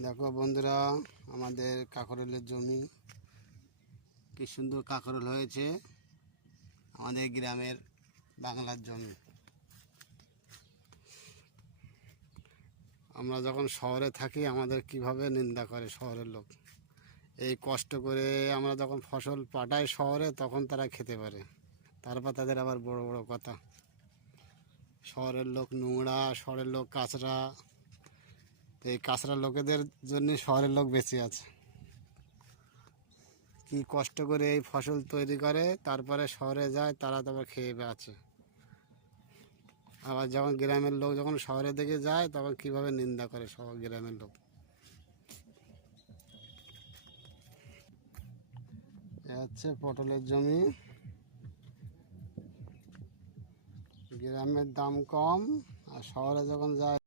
দেখো বন্ধুরা, আমাদের কাকরোলের জমি। কি সুন্দর কাকরোল হয়েছে আমাদের গ্রামের বাংলার জমি। আমরা যখন শহরে থাকি, আমাদের কীভাবে নিন্দা করে শহরের লোক? এই কষ্ট করে আমরা যখন ফসল পাঠাই শহরে, তখন তারা খেতে পারে। তারপর তাদের আবার বড় বড় কথা। শহরের লোক নোংরা, শহরের লোক কাঁচরা। তো এই কাঁচরা লোকেদের জন্য শহরের লোক বেঁচে আছে। কি কষ্ট করে এই ফসল তৈরি করে, তারপরে শহরে যায়, তারা তারপর খেয়ে আছে আবার যখন গ্রামের লোক যখন শহরের দিকে যায়, তখন কীভাবে নিন্দা করে শহর গ্রামের লোক? হচ্ছে পটলের জমি। গ্রামের দাম কম, আর শহরে যখন যায়